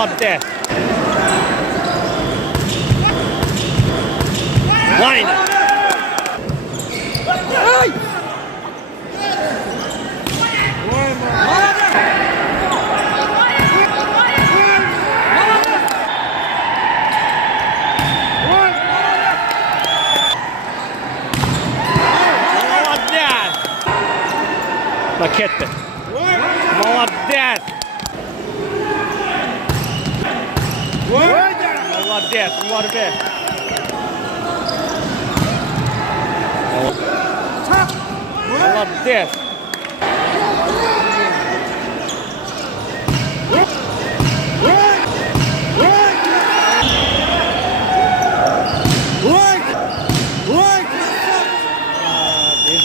Молодец. Лайн. Ай! Молодец. Макетте. Молодец. Молодец, молодец. Молодец.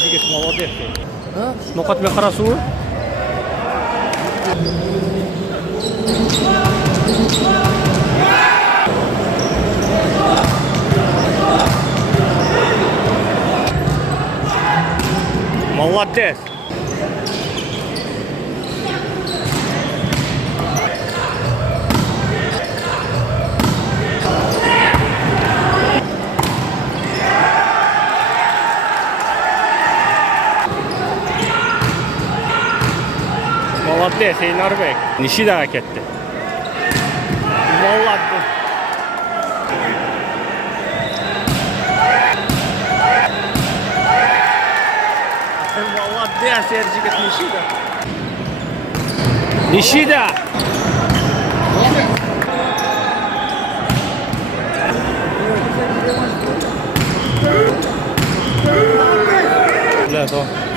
Жігіт молодец. Ноқатымен қарасуы. Молодец. Молодец, Эйнарбек. Нишидаға кетті. Молодец. Молодец, Эржигет Нишида. Нишида. Бля, то.